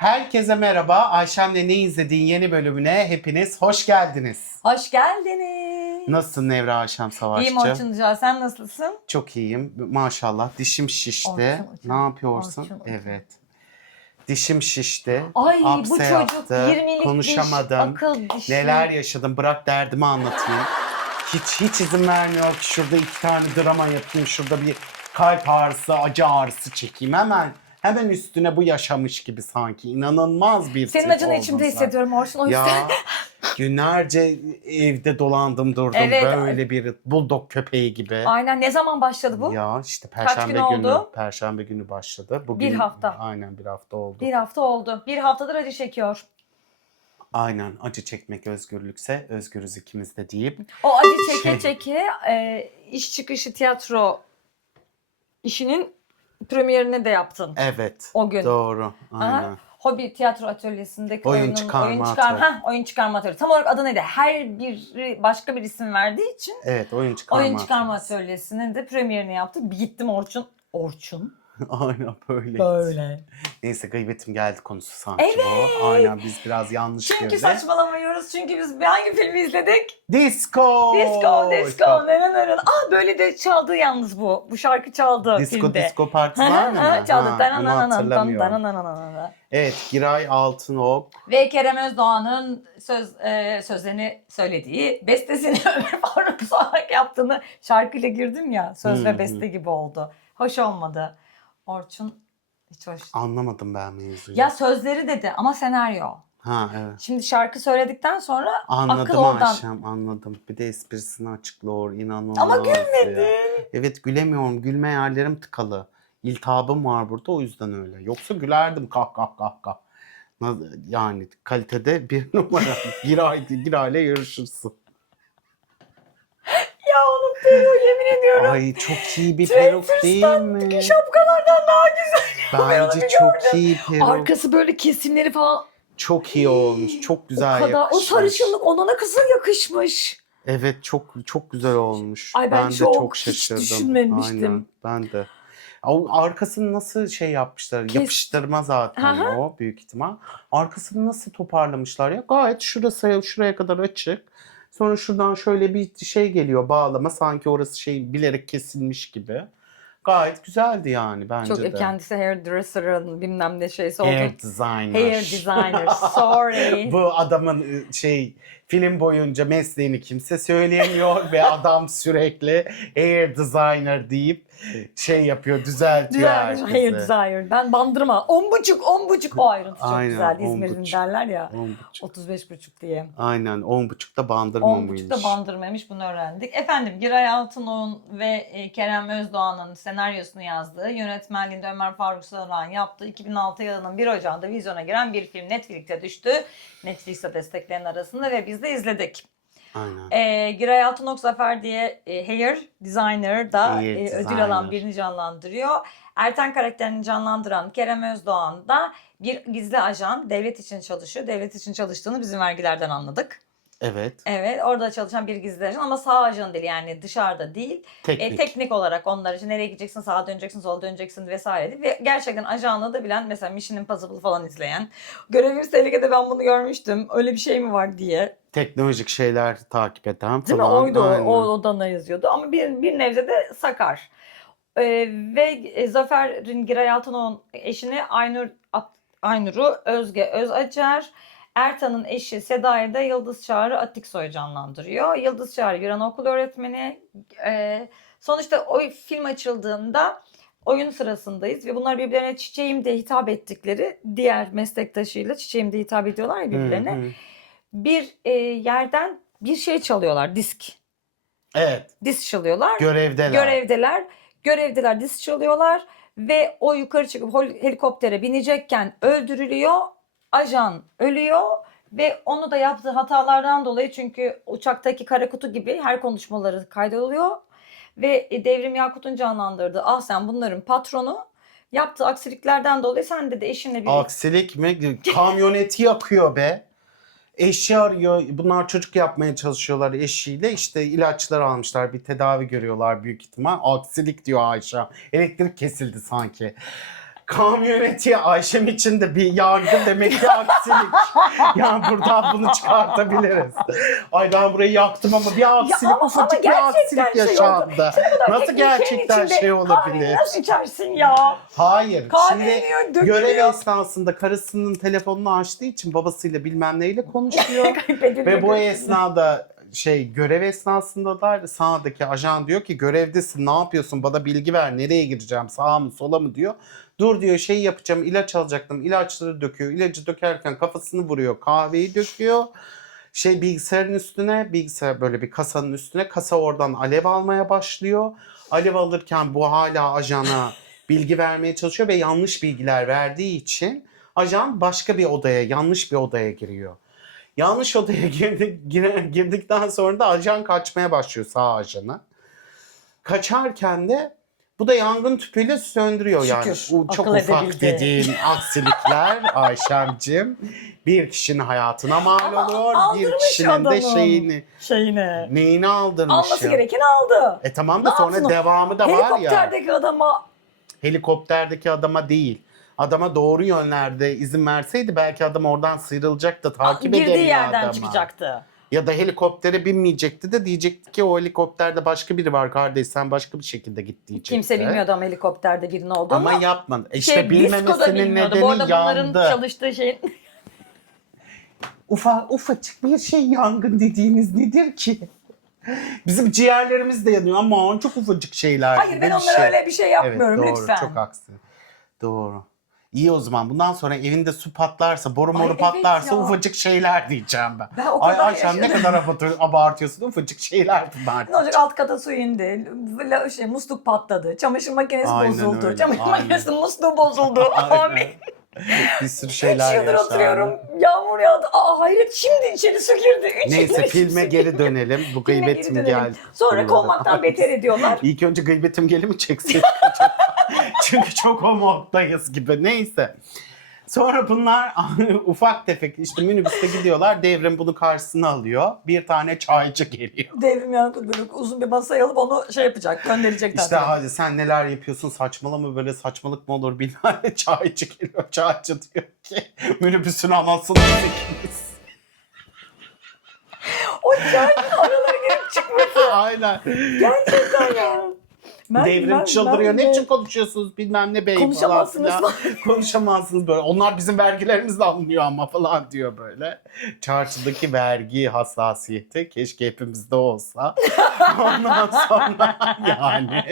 Herkese merhaba. Ayşem'le Ne İzlediğin yeni bölümüne hepiniz hoş geldiniz. Hoş geldiniz. Nasılsın Nevra Ayşem Savaşçı? İyiyim Orçun Hocam, sen nasılsın? Çok iyiyim. Maşallah. Dişim şişti. Orçun hocam, Ne yapıyorsun? Orçun hocam. Evet. Dişim şişti. Ay Apse bu çocuk yaptı. 20'lik Konuşamadım. diş, akıl dişi. Neler yaşadım. Bırak derdimi anlatayım. Hiç izin vermiyor ki şurada 2 tane drama yapayım. Şurada bir kalp ağrısı, acı ağrısı çekeyim. Hemen üstüne bu yaşamış gibi sanki. İnanılmaz bir Senin tip acını oldun içimde sen. hissediyorum Orçun, o yüzden. Ya günlerce evde dolandım durdum Evet. böyle bir bulldog köpeği gibi. Aynen, ne zaman başladı bu? Ya işte Kaç gün oldu? Perşembe günü başladı. Bugün, Bir hafta. Aynen bir hafta oldu. Bir hafta oldu. Bir haftadır acı çekiyor. Aynen, acı çekmek özgürlükse özgürüz ikimiz de deyip. O acı çeke iş çıkışı tiyatro işinin premierini de yaptın. Evet. O gün. Doğru. Aynen. Aha. Hobi tiyatro atölyesindeki Oyun çıkarma oyun çıkarma atölyesi. Tam olarak adı neydi? Her biri başka bir isim verdiği için Evet, oyun çıkarma. oyun çıkarma atölyesi. atölyesinin de premierini yaptı. Bir gittim Orçun. Aynen böyle. Böyle. Neyse gıybetim geldi konusu sanki Evet. bu. Aynen biz biraz yanlış Çünkü girdik. saçmalamıyoruz. Çünkü biz hangi filmi izledik? Disco. Disco. Neren. Böyle de çaldı yalnız bu. Bu şarkı çaldı filmde. Disco partiler mi? Çaldı. Onu hatırlamıyorum. Evet, Giray Altınok. Ve Kerem Özdoğan'ın sözlerini söylediği, bestesini Ömer Faruk Soğak yaptığını şarkıyla girdim ya. Söz ve beste gibi oldu. Hoş olmadı. Orçun hiç hoş. Anlamadım ben mevzuyu. Ya sözleri dedi ama senaryo. Ha evet. Şimdi şarkı söyledikten sonra akıl Anladım oradan. Ayşem, anladım. Bir de esprisini açıklıyor, inanılmaz. Ama ya. gülmedin. Evet, gülemiyorum. Gülme yerlerim tıkalı. İltihabım var burada, o yüzden öyle. Yoksa gülerdim kah. Yani kalitede bir numara. Giray'la yarışırsın. Ya unuttum, yemin ediyorum. Ay çok iyi bir peruk değil mi? Şapkalardan daha güzel. Ben onu Bence bir çok gördüm. iyi peruk. Arkası böyle kesimleri falan. Çok iyi olmuş. Çok güzel O kadar. yakışmış. O sarışınlık ona ne kadar yakışmış. Evet çok güzel olmuş. Ay ben de çok, çok hiç şaşırdım. düşünmemiştim. Aynen, ben de. O arkasını nasıl şey yapmışlar? Yapıştırma zaten Aha. o büyük ihtimal. Arkasını nasıl toparlamışlar ya? Gayet şuraya kadar açık. Sonra şuradan şöyle bir şey geliyor, bağlama, sanki orası şey bilerek kesilmiş gibi. Gayet güzeldi yani bence Çok de. kendisi hairdresser'ın bilmem ne şeysi oldu. Hair designer. Hair designer. Sorry. Bu adamın film boyunca mesleğini kimse söyleyemiyor ve adam sürekli hair designer deyip şey yapıyor, düzeltiyor herkesi. Hair designer. Ben bandırma. 10,5 o ayrıntı çok Aynen, güzeldi. İzmir'in 10,5. derler ya. 10,5. 35,5 diye. Aynen, 10,5'da bandırma mıymış? 10,5'da bandırmaymış, bunu öğrendik. Efendim, Giray Altınok'un ve Kerem Özdoğan'ın senaryosunu yazdığı, yönetmenliğinde Ömer Faruk Sarıhan yaptığı 2006 yılının 1 Ocağı'nda vizyona giren bir film Netflix'e düştü. Netflix'e desteklerin arasında ve biz de izledik. Aynen. Giray Altınok Zafer diye Hair Designer'da ödül alan Designer. birini canlandırıyor. Erten karakterini canlandıran Kerem Özdoğan da bir gizli ajan, devlet için çalışıyor. Devlet için çalıştığını bizim vergilerden anladık. Evet. Evet, orada çalışan bir gizli ajan ama sağ ajan değil, yani dışarıda değil. Teknik olarak onlar için nereye gideceksin, sağa döneceksin, sola döneceksin vesaire değil. Ve gerçekten ajanlığı da bilen, mesela Mission Impossible falan izleyen. Görevimiz Tehlikede ben bunu görmüştüm. Öyle bir şey mi var diye. Teknolojik şeyler takip eden Değil falan. mi? Oydu Aynen. o odana yazıyordu ama bir nevze de sakar. Ve Zafer'in, Giray Altınok'un eşini Aynur'u Özge Özacer, Ertan'ın eşi Seda'yı da Yıldız Çağrı Atiksoy canlandırıyor. Yıldız Çağrı bir okul öğretmeni. Sonuçta o film açıldığında oyun sırasındayız ve bunlar birbirlerine çiçeğim diye hitap ettikleri, diğer meslektaşıyla çiçeğim diye hitap ediyorlar ya birbirlerine. Hı. Bir yerden bir şey çalıyorlar, disk. Evet. Disk çalıyorlar. Görevdeler. Görevdeler disk çalıyorlar ve o yukarı çıkıp helikoptere binecekken öldürülüyor. Ajan ölüyor ve onu da yaptığı hatalardan dolayı, çünkü uçaktaki kara kutu gibi her konuşmaları kaydoluyor ve Devrim Yakut'un canlandırdığı Ahsen bunların patronu, yaptığı aksiliklerden dolayı sen de eşinle bir... Aksilik mi? Kamyoneti yakıyor be. Eşi arıyor. Bunlar çocuk yapmaya çalışıyorlar eşiyle. İşte ilaçlar almışlar. Bir tedavi görüyorlar büyük ihtimal. Aksilik diyor Ayşe. Elektrik kesildi sanki. kamyoneti Ayşem için de bir yargı demek ki aksilik. Yani buradan bunu çıkartabiliriz. Ay ben burayı yaktım ama bir aksilik, ama ufacık gerçekten bir aksilik şey oldu. yaşandı. Kadar Nasıl tek bir şeyin gerçekten içinde şey olabilir? kahveyi nasıl içersin ya? Hayır. Kahveyi Şimdi dökülüyor. görev esnasında karısının telefonunu açtığı için babasıyla bilmem neyle konuşuyor. Ve bu esnada görev esnasında da sağdaki ajan diyor ki görevdesin, ne yapıyorsun, bana bilgi ver, nereye gireceğim, sağa mı sola mı diyor. Dur diyor, yapacağım, ilaç alacaktım, ilaçları döküyor, ilacı dökerken kafasını vuruyor, kahveyi döküyor. Bilgisayarın üstüne, bilgisayar böyle bir kasanın üstüne, kasa oradan alev almaya başlıyor. Alev alırken bu hala ajana bilgi vermeye çalışıyor ve yanlış bilgiler verdiği için ajan başka bir odaya, yanlış bir odaya giriyor. Yanlış odaya girdikten sonra da ajan kaçmaya başlıyor, sağ ajanı. Kaçarken de bu da yangın tüpüyle söndürüyor. Şükür, yani. Çok akıl ufak edebildi. dediğin aksilikler Ayşem'cim bir kişinin hayatına mal Ama oluyor. Bir aldırmış kişinin de adamın şeyini. neyini aldırmış Alması ya. gerekeni aldı. Tamam da Ne sonra yapsın o? devamı da var ya. Helikopterdeki adama Helikopterdeki adama değil. Adama doğru yönlerde izin verseydi belki adam oradan sıyrılacaktı, takip girdiği edemiyor yerden adama. çıkacaktı. Ya da helikoptere binmeyecekti de diyecekti ki o helikopterde başka biri var kardeş, sen başka bir şekilde git diyecekti. Kimse bilmiyordu ama helikopterde birinin olduğunu. Ama yapmadı. İşte Disko da bilmemesinin bilmiyordu. nedeni Bu arada bunların yandı. çalıştığı şeyin Ufacık bir yangın dediğiniz nedir ki? Bizim ciğerlerimiz de yanıyor ama çok ufacık şeyler. Hayır, ben Bir onlara öyle bir şey yapmıyorum, evet, doğru, lütfen. çok haksın. Doğru. İyi, o zaman bundan sonra evinde su patlarsa, boru moru evet patlarsa ya. ufacık şeyler diyeceğim ben. Ben o Ay kadar Ayşem ne yaşadım. kadar abartıyorsun, ufacık şeyler bunlar. Ne olacak, alt kata su indi, musluk patladı, çamaşır makinesi Aynen bozuldu, öyle, çamaşır aynen. makinesi musluğu bozuldu. Aynen. Abi Bir sürü 3 şeyler yıldır yaşandı. oturuyorum, yağmur yağdı, hayret, şimdi içeri su girdi. Neyse filme geri dönelim. Bu Filme geri gıybetim dönelim. geldi. Sonra kovmaktan beter ediyorlar. İlk önce gıybetim geli mi çeksek acaba? Çünkü çok o moddayız gibi. Neyse. Sonra bunlar ufak tefek işte minibüste gidiyorlar. Devrim bunu karşısına alıyor. Bir tane çaycı geliyor. Devrim yankı böyle uzun bir masaya alıp onu yapacak, gönderecek İşte tabii. hadi sen neler yapıyorsun, saçmalama, böyle saçmalık mı olur, bilmem ne. Çaycı geliyor. Çaycı diyor ki minibüsün anasını sikiniz. O çaycının aralara girip çıkması. Aynen. Gerçekten ya. Devrim çıldırıyor. Ne için konuşuyorsunuz bilmem ne bey falan Konuşamazsınız filan. Konuşamazsınız böyle. Onlar bizim vergilerimizle alınıyor ama falan diyor böyle. Çarşıdaki vergi hassasiyeti keşke hepimizde olsa. Ondan sonra yani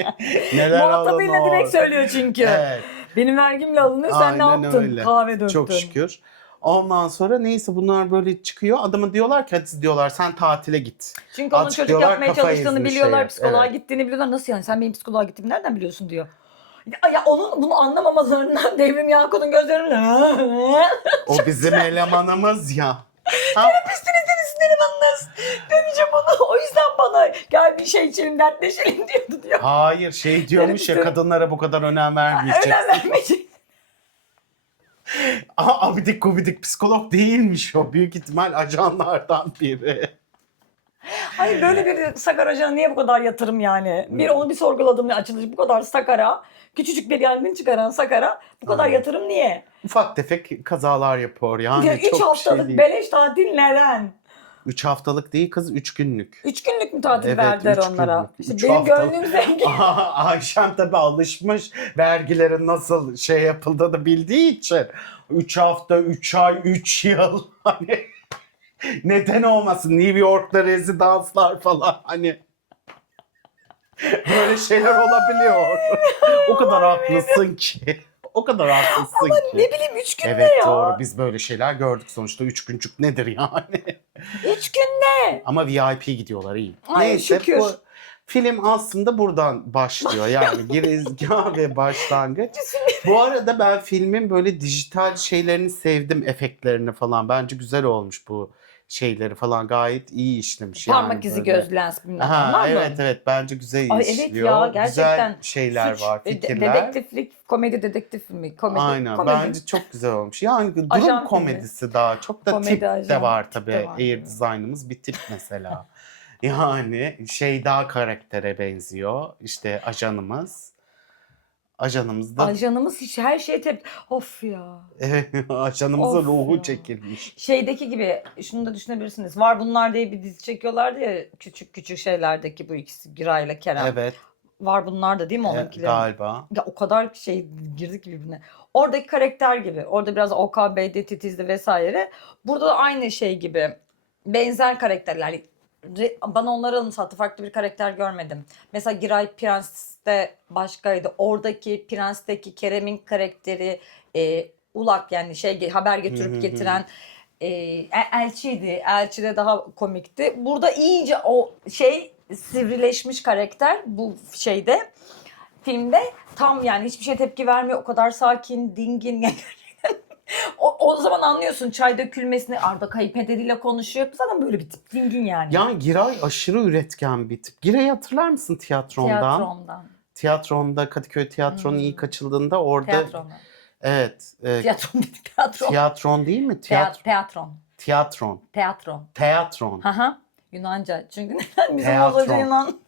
neler Muhatabıyla alınıyor. direkt söylüyor çünkü. Evet. Benim vergimle alınıyor, sen ne Aynen yaptın? öyle. Kahve döktün. Çok şükür. Ondan sonra neyse bunlar böyle çıkıyor. Adama diyorlar ki hadi diyorlar sen tatile git. Çünkü onun Azıcık çocuk diyorlar, yapmaya kafayı çalıştığını ezmiş biliyorlar, şeye. psikoloğa Evet. gittiğini biliyorlar. Nasıl yani, sen benim psikoloğa gittiğimi nereden biliyorsun diyor. Ya onun bunu anlamamalarından Devrim Yankut'un gözlerinde O bizim elemanımız ya. Terapistinizden isterim demeyeceğim onu. O yüzden bana gel bir şey içelim, dertleşelim diyordu diyor. Hayır diyormuş ya, Terapist- kadınlara bu kadar önem vermeyeceksin. Önem vermeyecek. Abidik gubidik psikolog değilmiş o. Büyük ihtimal ajanlardan biri. Hayır, böyle bir sakar ajanı niye bu kadar yatırım yani? Onu bir sorguladım, açılış bu kadar sakara, küçücük bir yangın çıkaran sakara bu kadar yatırım niye? Ufak tefek kazalar yapıyor yani. 3 çok haftalık değil. beleş tatil neden? 3 haftalık değil kız, 3 günlük. 3 günlük mü tatil Evet, verdiler 3 onlara? günlük. İşte 3 benim haftalık. gönlüm zengin. Ayşem tabii alışmış vergilerin nasıl yapıldığını bildiği için. 3 hafta, 3 ay, 3 yıl. Hani neden olmasın, New York'ta rezidanslar falan hani. Böyle şeyler olabiliyor. O kadar haklısın ki. O kadar haklısın Ama ki. ne bileyim 3 gün Evet ne ya? doğru, biz böyle şeyler gördük sonuçta. 3 güncük nedir yani? 3 gün ne? Ama VIP gidiyorlar iyi. Ay, Neyse şükür. bu film aslında buradan başlıyor. Yani girizgah ve başlangıç. Bu arada ben filmin böyle dijital şeylerini sevdim, efektlerini falan. Bence güzel olmuş bu şeyleri falan, gayet iyi işlemiş. Parmak yani izi, böyle. göz lens bilmem Aha, onlar mı? evet bence güzel Ay evet işliyor. ya, gerçekten. Güzel şeyler Suç, var, fikirler. dedektiflik, komedi dedektif filmi. Komedi, Aynen komedi. bence çok güzel olmuş. Yani durum Ajan filmi. komedisi daha çok da Komedi, tip de ajan, var tip tabii. de var. Air design'ımız bir tip mesela. Yani daha karaktere benziyor. İşte ajanımız. Ajanımızda Ajanımız hiç her şeye Of ya. ajanımızın Of ruhu ya. çekilmiş. Şeydeki gibi şunu da düşünebilirsiniz. Var Bunlar diye bir dizi çekiyorlardı ya, küçük küçük şeylerdeki bu ikisi, Giray ile Kerem. Evet, Var Bunlar da değil mi onunkilerin? galiba. Ya o kadar şey girdik ki birbirine. Oradaki karakter gibi. Orada biraz OKB'de titizdi vesaire. Burada da aynı şey gibi. Benzer karakterler. Bana onları anımsattı. Farklı bir karakter görmedim. Mesela Giray Prens'te başkaydı. Oradaki Prens'teki Kerem'in karakteri Ulak, yani haber götürüp getiren elçiydi. Elçi de daha komikti. Burada iyice o sivrileşmiş karakter bu filmde tam, yani hiçbir şeye tepki vermiyor. O kadar sakin, dingin. O zaman anlıyorsun çay dökülmesini. Arda kayınpederiyle konuşuyor. Zaten böyle bir tip, dingin yani. Yani Giray aşırı üretken bir tip. Giray'ı hatırlar mısın tiyatrondan? Tiyatrondan. Tiyatronda, Kadıköy Tiyatron'un ilk açıldığında orada... Tiyatrondan. Evet. Tiyatron dedik, tiyatron. Tiyatron değil mi? Teatron. Tiyatron. Teatron. Tiyatron. Haha. Yunanca. Çünkü neden? Bizim Teatron. Oğuz Hoca Yunan.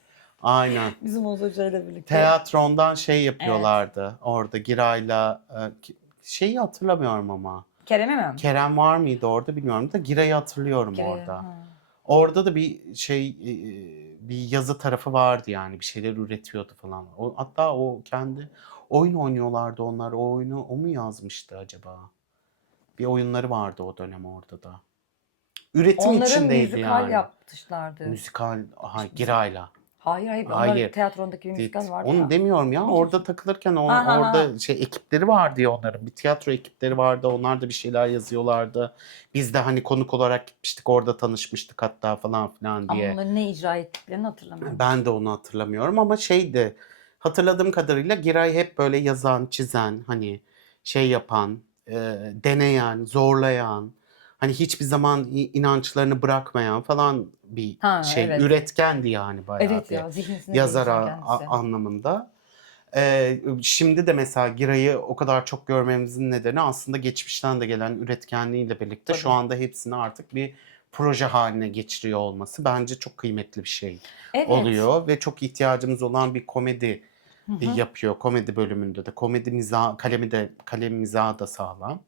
Aynen. Bizim Oğuz Hoca ile birlikte. Tiyatrondan yapıyorlardı. Orada Giray'la şeyi hatırlamıyorum ama. Kerem'i mi? Kerem var mıydı orada bilmiyorum da Giray'ı hatırlıyorum orada. Ha. Orada da bir bir yazı tarafı vardı, yani bir şeyler üretiyordu falan. Hatta o kendi oyun oynuyorlardı onlar. O oyunu o mu yazmıştı acaba? Bir oyunları vardı o dönem orada da. Üretim Onların içindeydi müzikal yani. yapmışlardı. Müzikal, Giray'la. Hayır. Hayır. Onların tiyatrondaki bir müzikal vardı Onu ya. demiyorum ya. Ne Orada diyorsun? takılırken Ha. orada ekipleri vardı ya onların. Bir tiyatro ekipleri vardı. Onlar da bir şeyler yazıyorlardı. Biz de hani konuk olarak gitmiştik. Orada tanışmıştık hatta falan filan Ama diye. onların ne icra ettiklerini hatırlamıyorum. Ben de onu hatırlamıyorum ama hatırladığım kadarıyla Giray hep böyle yazan, çizen, hani yapan, deneyen, zorlayan, hani hiçbir zaman inançlarını bırakmayan falan bir Evet. üretkendi yani bayağı Evet bir ya, zihnisinde yazar değişen kendisi. anlamında. Şimdi de mesela Giray'ı o kadar çok görmemizin nedeni aslında geçmişten de gelen üretkenliğiyle birlikte şu Tabii. anda hepsini artık bir proje haline geçiriyor olması bence çok kıymetli bir şey Evet. oluyor ve çok ihtiyacımız olan bir komedi Hı hı. yapıyor. Komedi bölümünde de komedi mizah, kalem mizahı da sağlam.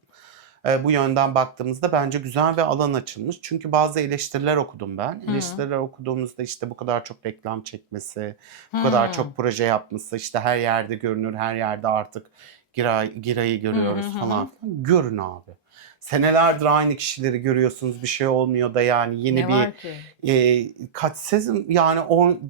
Bu yönden baktığımızda bence güzel ve alan açılmış. Çünkü bazı eleştiriler okudum ben. Hı. Eleştiriler okuduğumuzda işte bu kadar çok reklam çekmesi, bu kadar çok proje yapması, işte her yerde görünür, her yerde artık Giray'ı görüyoruz falan filan. Görün abi. Senelerdir aynı kişileri görüyorsunuz, bir şey olmuyor da yani yeni Ne bir var ki? kaç sezon yani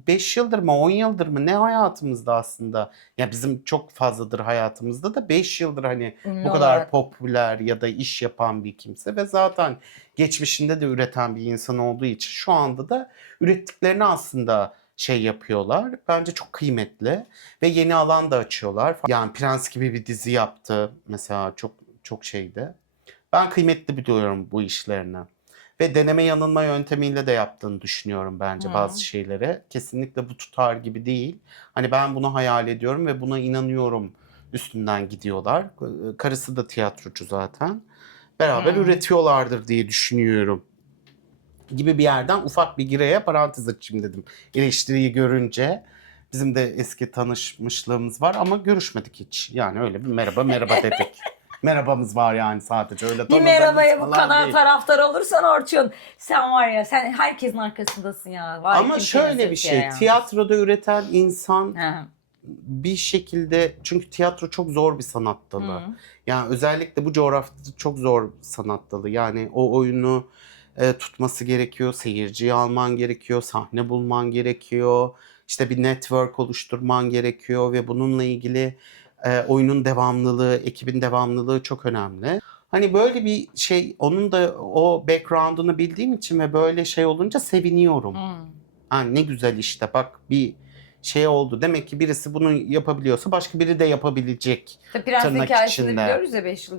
5 yıldır mı 10 yıldır mı ne hayatımızda aslında. Ya bizim çok fazladır hayatımızda da 5 yıldır hani Ünlü bu kadar olarak. popüler ya da iş yapan bir kimse ve zaten geçmişinde de üreten bir insan olduğu için şu anda da ürettiklerini aslında yapıyorlar. Bence çok kıymetli ve yeni alan da açıyorlar. Yani Prens gibi bir dizi yaptı mesela, çok çok şeydi. Ben kıymetli buluyorum bu işlerini. Ve deneme yanılma yöntemiyle de yaptığını düşünüyorum bence bazı şeyleri. Kesinlikle bu tutar gibi değil. Hani ben bunu hayal ediyorum ve buna inanıyorum üstünden gidiyorlar. Karısı da tiyatrocu zaten. Beraber üretiyorlardır diye düşünüyorum. Gibi bir yerden ufak bir gireye parantez açayım dedim. Eleştiriyi görünce. Bizim de eski tanışmışlığımız var ama görüşmedik hiç. Yani öyle bir merhaba dedik. Merhabamız var yani sadece, öyle Bir tanıdığımız merhabaya bu falan kadar değil. taraftar olursan Orçun, sen var ya, sen herkesin arkasındasın ya. Var Ama şöyle bir şey, tiyatroda üreten insan bir şekilde, çünkü tiyatro çok zor bir sanat dalı. Yani özellikle bu coğrafyada çok zor sanat dalı. Yani o oyunu tutması gerekiyor, seyirciyi alman gerekiyor, sahne bulman gerekiyor. İşte bir network oluşturman gerekiyor ve bununla ilgili oyunun devamlılığı, ekibin devamlılığı çok önemli. Hani böyle bir onun da o background'unu bildiğim için ve böyle olunca seviniyorum. Ne güzel işte, bak bir oldu. Demek ki birisi bunu yapabiliyorsa başka biri de yapabilecek. Prens'in Tırnak hikayesini içinde. biliyoruz ya, 5 yıl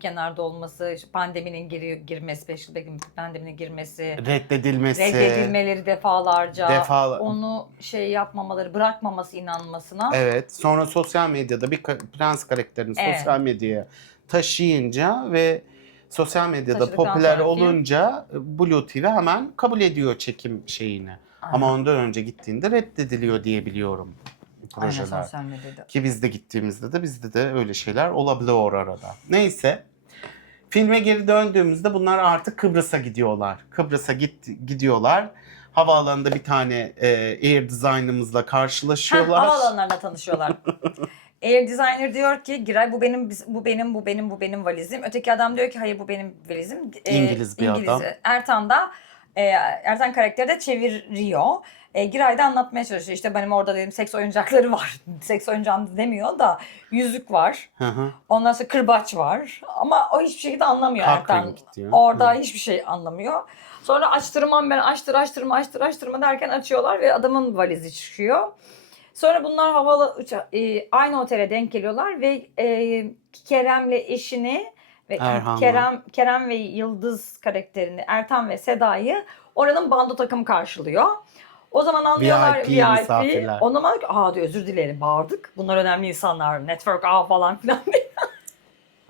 kenarda olması, işte pandeminin girmesi, 5 yıl pandeminin girmesi, reddedilmeleri defalarca, onu yapmamaları, bırakmaması inanmasına. Evet, sonra sosyal medyada bir prens karakterini sosyal medyaya taşıyınca ve sosyal medyada popüler olunca Blue TV hemen kabul ediyor çekim şeyini. Ama ondan önce gittiğinde reddediliyor diye biliyorum. projeler. sosyal medyada. Ki biz de gittiğimizde de bizde de öyle şeyler olabiliyor arada. Neyse. Filme geri döndüğümüzde bunlar artık Kıbrıs'a gidiyorlar. Kıbrıs'a gidiyorlar. Havaalanında bir tane air designer'ımızla karşılaşıyorlar. Havaalanlarında tanışıyorlar. Air designer diyor ki Giray bu benim valizim. Öteki adam diyor ki hayır bu benim valizim. İngiliz bir adam. Ertan da Ertan karakteri de çeviriyor. Giray da anlatmaya çalışıyor. İşte benim orada dedim seks oyuncakları var. Seks oyuncağım demiyor da yüzük var. Hı hı. Ondan sonra kırbaç var. Ama o hiçbir şekilde anlamıyor Cock Ertan. ring diyor. Orada hiçbir şey anlamıyor. Sonra açtırma derken açıyorlar ve adamın valizi çıkıyor. Sonra bunlar aynı otele denk geliyorlar ve Kerem'le eşini ve Erhan'la. Kerem ve Yıldız karakterini Ertan ve Seda'yı oranın bando takımı karşılıyor. O zaman anlıyorlar VIP VIP. misafirler. O zaman diyor özür dilerim bağırdık. Bunlar önemli insanlar. Network falan filan diye.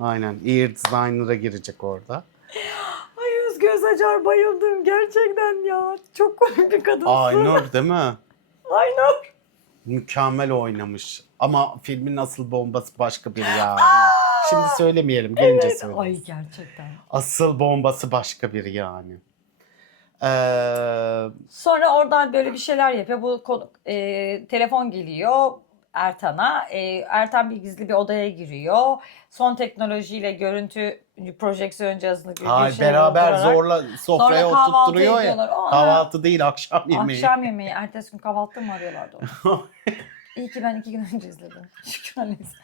Aynen. Air designer'a girecek orada. Ay Özge Özacar bayıldım gerçekten ya. Çok komik bir kadınsın. Aynur değil mi? Aynur. Mükemmel oynamış. Ama filmin asıl bombası başka biri yani. Şimdi söylemeyelim. Gelince söyleriz. Ay gerçekten. Asıl bombası başka biri yani. Sonra oradan böyle bir şeyler yapıyor. Telefon geliyor Ertan'a. Ertan gizli bir odaya giriyor. Son teknolojiyle görüntü projeksiyon cihazını Beraber zorla sofraya Sonra kahvaltı oturtturuyor ya. ediyorlar. Kahvaltı değil, akşam yemeği. Akşam yemeği. Ertesi gün kahvaltı mı arıyorlardı onu? İyi ki ben 2 gün önce izledim. Şükür annesi.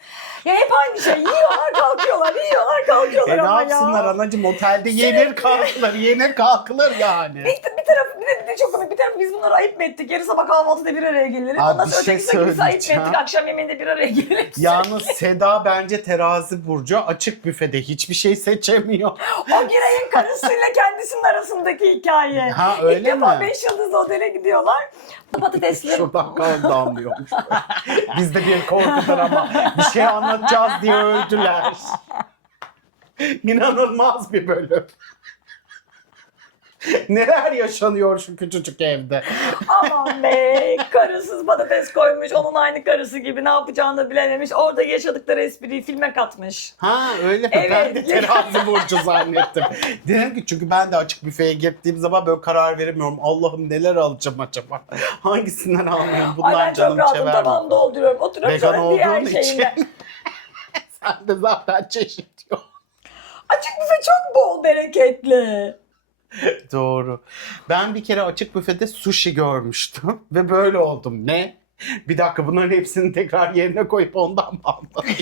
Ya hep aynı şey. Yiyorlar kalkıyorlar, yiyorlar kalkıyorlar Ne ama yapsınlar ya. anacığım, otelde yenir kalkılır yani. Bir tarafı çok komik. Bir tarafı biz bunları ayıp mı ettik? Yarın sabah kahvaltıda bir araya gelelim. Abi Ondan bir sonra şey ötekisi biz ayıp mı ettik? söyleyeceğim. Akşam yemeğinde bir araya gelelim. Yalnız Seda bence terazi burcu, açık büfede hiçbir şey seçemiyor. O Giray'ın karısıyla kendisinin arasındaki hikaye. Ha, öyle İlk defa mi? 5 yıldızlı otele gidiyorlar. Patatesli. Şuradan kan damlıyormuş. Bizde bir korkudur ama bir şey anlatacağız diye öldüler. İnanılmaz bir bölüm. Neler yaşanıyor şu küçücük evde. Aman be, karısız patates koymuş. Onun aynı karısı gibi ne yapacağını bilememiş. Orada yaşadıkları espriyi filme katmış. Ha öyle mi? Evet. Ben de terazi burcu zannettim. Dedim ki çünkü ben de açık büfeye gittiğim zaman böyle karar veremiyorum. Allah'ım neler alacağım acaba? Hangisinden almayayım? Bunlar Ay ben çok canım rahatım, çever. tamam dolduruyorum. Oturuyorum Vegan sonra diğer olduğun için şeyinde. sen de zaten çeşit yok. Açık büfe çok bol bereketli. Doğru. Ben bir kere açık büfede sushi görmüştüm ve böyle oldum. Ne? Bir dakika, bunların hepsini tekrar yerine koyup ondan mı anlatayım?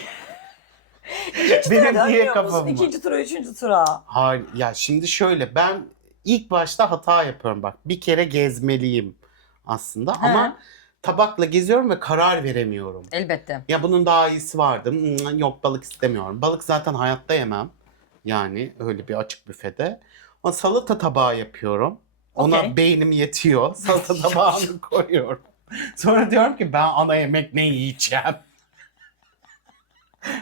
Benim niye kafam var? İkinci tura, üçüncü tura. Hayır ya, şimdi şöyle, ben ilk başta hata yapıyorum bak. Bir kere gezmeliyim aslında ama tabakla geziyorum ve karar veremiyorum. Elbette. Ya bunun daha iyisi vardı. Yok, balık istemiyorum. Balık zaten hayatta yemem. Yani öyle bir açık büfede. Ama salata tabağı yapıyorum. Ona Okey. beynim yetiyor. Salata tabağını koyuyorum. Sonra diyorum ki ben ana yemek ne yiyeceğim?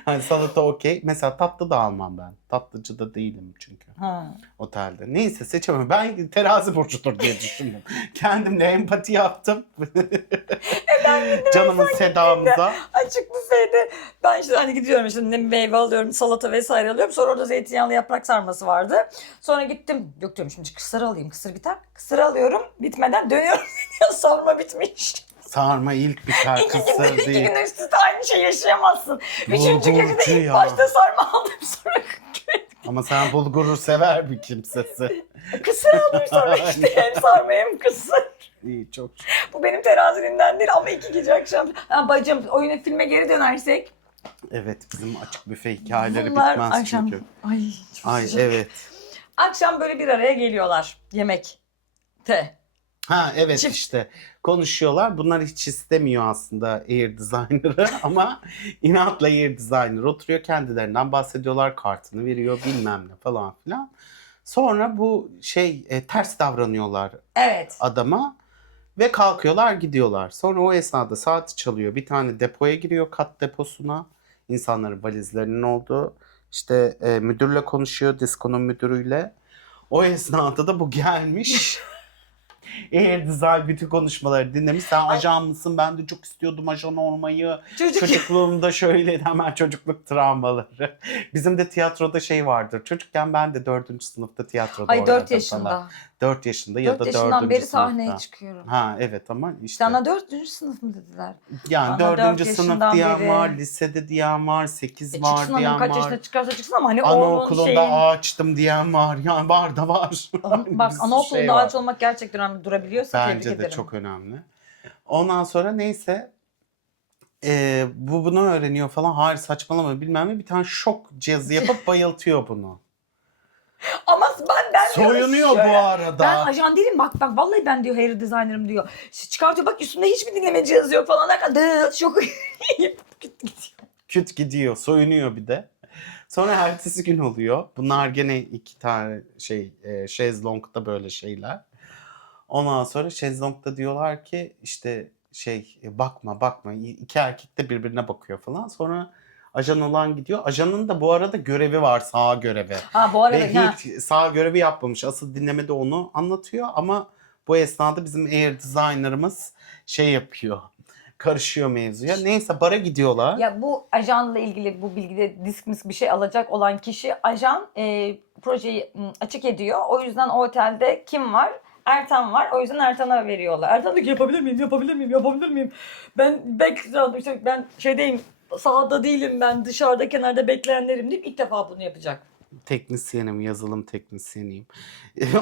Hani salata okey. Mesela tatlı da almam ben. Tatlıcı da değilim çünkü otelde. Neyse seçemem. Ben terazi burcudur diye düşündüm. Kendimle empati yaptım. Canımın Seda'mıza. Açık büfede ben işte hani gidiyorum işte meyve alıyorum, salata vesaire alıyorum. Sonra orada zeytinyağlı yaprak sarması vardı. Sonra gittim, yok diyorum şimdi kısır alayım, kısır biter. Kısır alıyorum, bitmeden dönüyorum. Sarma bitmiş. Sarma ilk biter, kısır İki değil. gün üst üste aynı şey yaşayamazsın. Üçüncü gecede Bulgurcu ilk ya. başta sarma aldım, sonra Ama sen bulguru sever bir kimsesi. kısır aldım, sonra işte hem sarma hem kısır. İyi, çok. Bu benim teraziliğimden değil ama 2 gece akşam. Ha bacım, oyuna filme geri dönersek. Evet, bizim açık büfe hikayeleri Bunlar bitmez akşam. çünkü. Ay çok Ay sıcak. evet. Akşam böyle bir araya geliyorlar. Yemekte. Ha evet, Çift. işte konuşuyorlar. Bunlar hiç istemiyor aslında air designer'ı ama inatla air designer oturuyor, kendilerinden bahsediyorlar, kartını veriyor bilmem ne falan filan. Sonra bu ters davranıyorlar Evet. adama ve kalkıyorlar gidiyorlar. Sonra o esnada saati çalıyor. Bir tane depoya giriyor, kat deposuna. İnsanların valizlerinin olduğu. İşte müdürle konuşuyor, diskonun müdürüyle. O esnada da bu gelmiş. Air Design bütün konuşmaları dinlemiş. Sen ajan mısın? Ben de çok istiyordum ajan olmayı. Çocukluğumda şöyle hemen çocukluk travmaları. Bizim de tiyatroda şey vardır. Çocukken ben de 4. sınıfta tiyatroda Ay 4 oynadım yaşında. falan. 4 yaşında ya 4 da 4. yaşından beri sınıfta. sahneye çıkıyorum. Ha evet ama işte. Sana 4. sınıf mı dediler? Yani Bana 4. 4 sınıf yaşından diyen beri. var, lisede diyen var, 8 var Çıksın hanım diyen kaç var. yaşında çıkarsa çıksın ama hani onun Anaokulunda şeyin... ağaçtım diyen var. Yani var da var. Bak Bir anaokulunda şey var. ağaç olmak gerçekten önemli. Durabiliyorsa tebrik Bence de ederim. çok önemli. Ondan sonra neyse bu bunu öğreniyor falan. Hayır saçmalama bilmem ne. Bir tane şok cihazı yapıp bayıltıyor bunu. Ama ben Soyunuyor şöyle, bu arada. Ben ajan değilim bak vallahi ben diyor hair designer'ım diyor. Çıkartıyor bak üstünde hiçbir dinleme cihazı yok falan derken dıt şok gidiyor. Küt gidiyor. Soyunuyor bir de. Sonra ertesi gün oluyor. Bunlar gene 2 tane şezlongda böyle şeyler. Ondan sonra şezlongda diyorlar ki işte bakma. 2 erkek de birbirine bakıyor falan. Sonra ajan olan gidiyor. Ajanın da bu arada görevi var, sağ görevi. Ha bu arada Ve hiç sağ görevi yapmamış. Asıl dinlemede onu anlatıyor ama bu esnada bizim air designer'ımız şey yapıyor. Karışıyor mevzuya. Neyse bara gidiyorlar. ya bu ajanla ilgili bu bilgide disk bir şey alacak olan kişi ajan projeyi açık ediyor. O yüzden o otelde kim var? Ertan var. O yüzden Ertan'a veriyorlar. Ertan diyor ki yapabilir miyim? Ben şeydeyim sahada değilim ben dışarıda kenarda bekleyenlerim deyip ilk defa bunu yapacak. Teknisyenim, yazılım teknisyeniyim.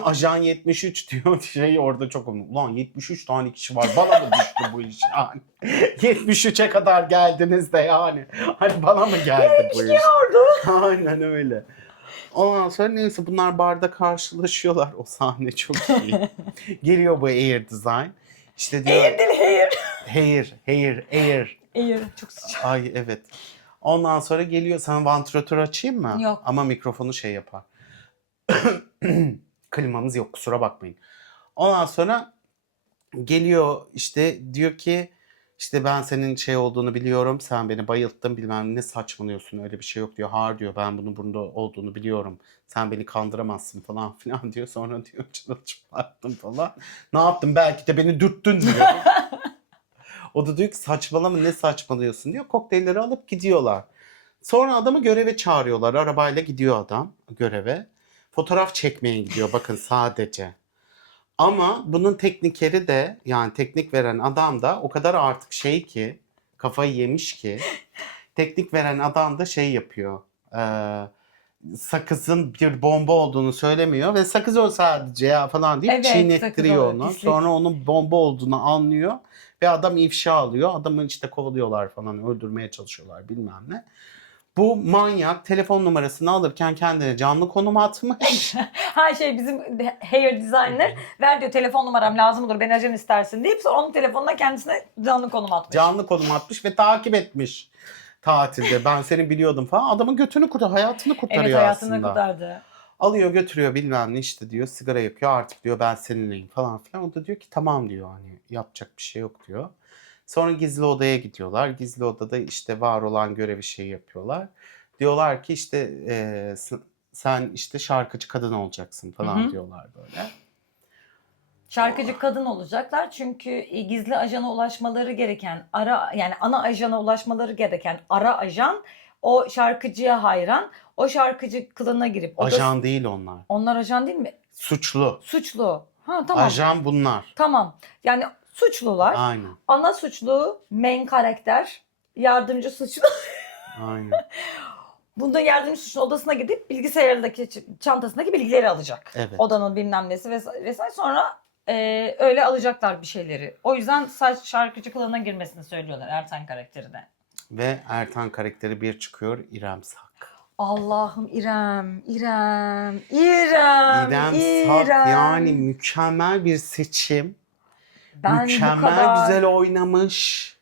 Ajan 73 diyor orada çok önemli. Ulan 73 tane kişi var. Bana mı düştü bu iş yani? 73'e kadar geldiniz de yani. Hani bana mı geldi bu iş? Aynen öyle. Ondan sonra neyse bunlar barda karşılaşıyorlar. O sahne çok iyi. Geliyor bu Air Design. İşte diyor. Air değil Air. Air çok sıcak. Ay evet. Ondan sonra geliyor. Sana vantilatör açayım mı? Yok. Ama mikrofonu şey yapar. Klimamız yok kusura bakmayın. Ondan sonra geliyor işte diyor ki işte ben senin şey olduğunu biliyorum. Sen beni bayılttın bilmem ne saçmalıyorsun öyle bir şey yok diyor. Hayır diyor ben bunun burada olduğunu biliyorum. Sen beni kandıramazsın falan filan diyor. Sonra diyor çırılçıplaktım falan. Ne yaptın belki de beni dürttün diyor. O da diyor ki saçmalama ne saçmalıyorsun diyor. Kokteylleri alıp gidiyorlar. Sonra adamı göreve çağırıyorlar. Arabayla gidiyor adam göreve. Fotoğraf çekmeye gidiyor bakın sadece. Ama bunun teknikeri de yani teknik veren adam da o kadar artık şey ki kafayı yemiş ki teknik veren adam da şey yapıyor. Sakızın bir bomba olduğunu söylemiyor ve sakız o sadece ya falan deyip Evet, çiğnettiriyor sakız o, onu. pislik. Sonra onun bomba olduğunu anlıyor ve adam ifşa alıyor. Adamı işte kovalıyorlar falan öldürmeye çalışıyorlar bilmem ne. Bu manyak telefon numarasını alırken kendine canlı konum atmış. Ha bizim hair designer ver diyor telefon numaram lazım olur beni ajan istersin deyip sonra onun telefonuna kendisine canlı konum atmış. Canlı konum atmış ve takip etmiş tatilde. Ben seni biliyordum falan. Adamın götünü kurtarıyor, hayatını kurtarıyor Evet hayatını aslında. kurtardı. Alıyor götürüyor bilmem ne işte diyor. Sigara yakıyor artık diyor ben seninleyim falan filan. O da diyor ki tamam diyor hani yapacak bir şey yok diyor. Sonra gizli odaya gidiyorlar. Gizli odada işte var olan görevi şey yapıyorlar. Diyorlar ki işte sen işte şarkıcı kadın olacaksın falan diyorlar böyle. Şarkıcı kadın olacaklar çünkü gizli ajana ulaşmaları gereken yani ana ajana ulaşmaları gereken ara ajan o şarkıcıya hayran. O şarkıcı kılığına girip. Ajan değil onlar. Onlar ajan değil mi? Suçlu. Suçlu. Ha tamam. Ajan bunlar. Tamam. Yani suçlular. Aynen. Ana suçlu, main karakter, yardımcı suçlu. Aynen. Bunda yardımcı suçlu odasına gidip bilgisayardaki çantasındaki bilgileri alacak. Evet. Odanın bilmem nesi vesaire. Sonra öyle alacaklar bir şeyleri. O yüzden şarkıcı kılığına girmesini söylüyorlar Ertan karakterine. Ve Ertan karakteri bir çıkıyor İrem Sak. Allah'ım İrem Sak yani mükemmel bir seçim. Ben mükemmel bu kadar... güzel oynamış.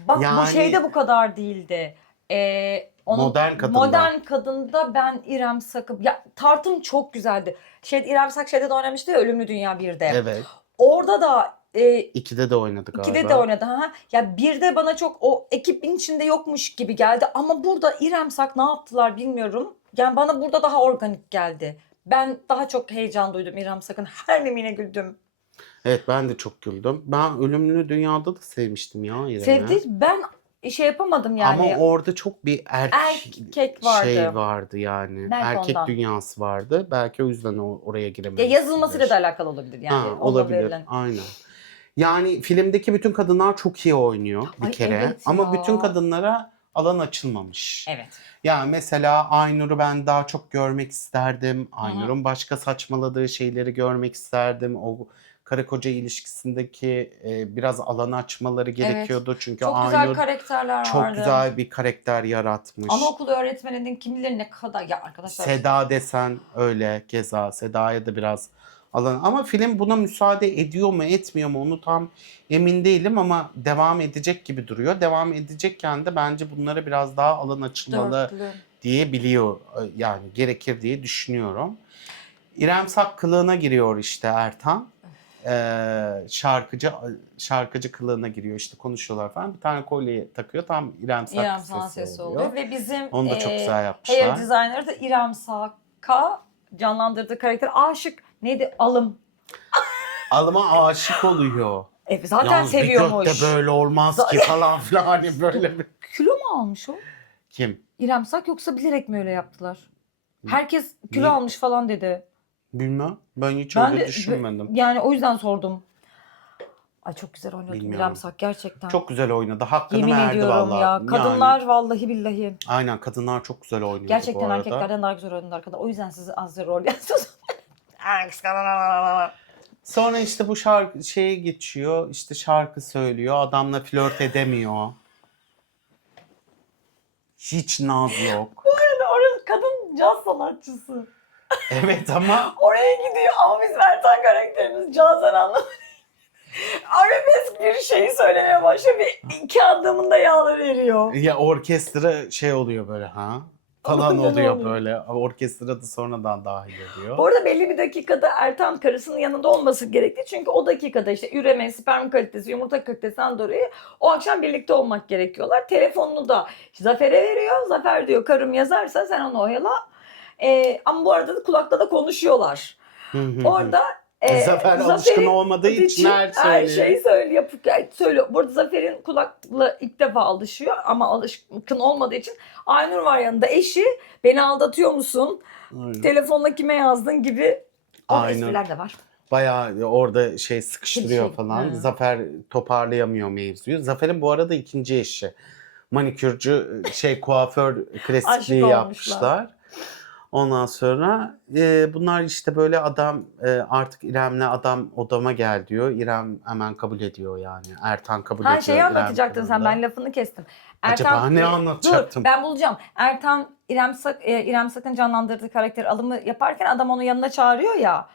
Bak yani... bu şeyde bu kadar değildi. Modern Kadın'da ben İrem Sak'ı... Ya tartım çok güzeldi. İrem Sak şeyde de oynamıştı ya Ölümlü Dünya 1'de. Evet. Orada da... 2'de de oynadı galiba. 2'de de oynadı. Ha. Ya bir de bana çok o ekibin içinde yokmuş gibi geldi. Ama burada İrem Sak ne yaptılar bilmiyorum. Yani bana burada daha organik geldi. Ben daha çok heyecan duydum İrem Sak'ın her mimine güldüm. Evet, ben de çok güldüm. Ben Ölümlü Dünya'da da sevmiştim ya İrem'i. Sevdi. Ben şey yapamadım yani. Ama orada çok bir Erkek vardı. şey vardı yani. Belki Erkek ondan. dünyası vardı. Belki o yüzden oraya Ya girememiştir. yazılmasıyla da alakalı olabilir yani. Ha, Onunla olabilir. verilen. Aynen. Yani filmdeki bütün kadınlar çok iyi oynuyor bir Ay, kere. evet Ama ya. bütün kadınlara alan açılmamış. Evet. Yani mesela Aynur'u ben daha çok görmek isterdim. Hı hı. Aynur'un başka saçmaladığı şeyleri görmek isterdim. O karı koca ilişkisindeki biraz alan açmaları gerekiyordu. Çünkü Çok güzel Aynur karakterler çok vardı. güzel bir karakter yaratmış. Anaokulu öğretmeninin kim bilir ne kadar ya arkadaşlar. Seda desen öyle keza. Seda'ya da biraz alan. Ama film buna müsaade ediyor mu etmiyor mu onu tam emin değilim ama devam edecek gibi duruyor. Devam edecekken de bence bunlara biraz daha alan açılmalı Dörtlü. diye biliyor. Yani gerekir diye düşünüyorum. İrem Sak kılığına giriyor işte Ertan. Şarkıcı kılığına giriyor işte konuşuyorlar falan. Bir tane kolye takıyor tam İrem Sak İrem sesi sesi oluyor. oluyor. Ve bizim Onu da çok güzel hair yapmışlar. designer da İrem Sak'a canlandırdığı karakter aşık. Neydi? Alım. Alıma aşık oluyor. Zaten Yalnız seviyormuş. bir götte böyle olmaz ki falan filan hani böyle bir. Kilo mu almış o? Kim? İrem Sak yoksa bilerek mi öyle yaptılar? Herkes kilo Niye? almış falan dedi. Bilmem. Ben hiç Ben öyle de düşünmedim. yani o yüzden sordum. Ay çok güzel oynadı Bilmiyorum. İrem Sak gerçekten. Çok güzel oynadı. Hakkını Yemin verdi ediyorum vallahi. ya. Kadınlar vallahi billahi. Aynen kadınlar çok güzel oynuyordu Gerçekten bu arada. erkeklerden daha güzel oynadı arkadaşlar. O yüzden sizi az rol yaptınız. Sonra işte bu şarkı şeye geçiyor. İşte şarkı söylüyor. Adamla flört edemiyor. Hiç naz yok. Orası kadın caz sanatçısı. Evet ama Oraya gidiyor ama biz Mertan karakterimiz cazdan anlamadık. Arabesk bir şeyi söylemeye başlıyor. Bir iki adımında yağları eriyor. ya orkestra şey oluyor böyle ha falan Ondan oluyor oluyor. böyle. Orkestra da sonradan dahil ediyor. Bu arada belli bir dakikada Ertan karısının yanında olması gerekti. Çünkü o dakikada işte üreme, sperm kalitesi, yumurta kalitesinden dolayı o akşam birlikte olmak gerekiyorlar. Telefonunu da Zafer'e veriyor. Zafer diyor karım yazarsa sen onu oyala. Ama bu arada da kulakta da konuşuyorlar. Orada Zafer alışkın Zafer'in olmadığı için her şeyi söylüyor. Burada Zafer'in kulakla ilk defa alışıyor ama alışkın olmadığı için Aynur var yanında eşi. Beni aldatıyor musun? Aynen. Telefonla kime yazdın gibi o Aynen. espriler de var. Bayağı orada şey sıkıştırıyor Şey, falan. hı. Zafer toparlayamıyor mevzuyu. Zafer'in bu arada ikinci eşi. Manikürcü kuaför klasikliği Aşık yapmışlar. Ondan sonra bunlar işte böyle adam artık İrem'le adam odama gel diyor. İrem hemen kabul ediyor yani. Ertan kabul ediyor. Şeyi İrem anlatacaktın sen, kabulde. ben lafını kestim. Acaba ne anlatacaktım? Dur ben bulacağım. Ertan İrem Sak'ın canlandırdığı karakteri alımı yaparken adam onu yanına çağırıyor ya.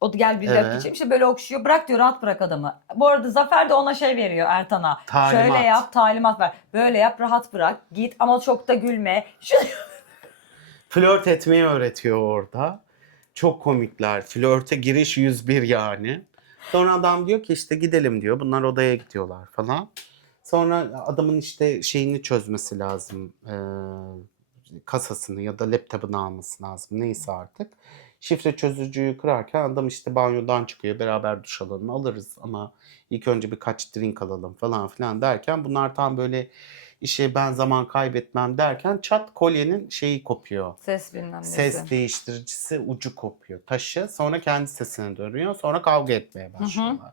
O da gel bir Evet. dakika içelim. İşte böyle okşuyor. Bırak diyor, rahat bırak adamı. Bu arada Zafer de ona şey veriyor Ertan'a. Talimat. Şöyle yap, talimat ver. Böyle yap, rahat bırak. Git ama çok da gülme. Flört etmeyi öğretiyor orada. Çok komikler. Flörte giriş 101 yani. Sonra adam diyor ki işte gidelim diyor. Bunlar odaya gidiyorlar falan. Sonra adamın işte şeyini çözmesi lazım. Kasasını ya da laptopunu alması lazım. Neyse artık. Şifre çözücüyü kırarken adam işte banyodan çıkıyor. Beraber duş alalım alırız ama ilk önce birkaç drink alalım falan filan derken bunlar tam böyle işe ben zaman kaybetmem derken çat kolyenin şeyi kopuyor. Ses bilmem nesi. Ses değiştiricisi ucu kopuyor. Taşı sonra kendi sesine dönüyor. Sonra kavga etmeye başlıyorlar.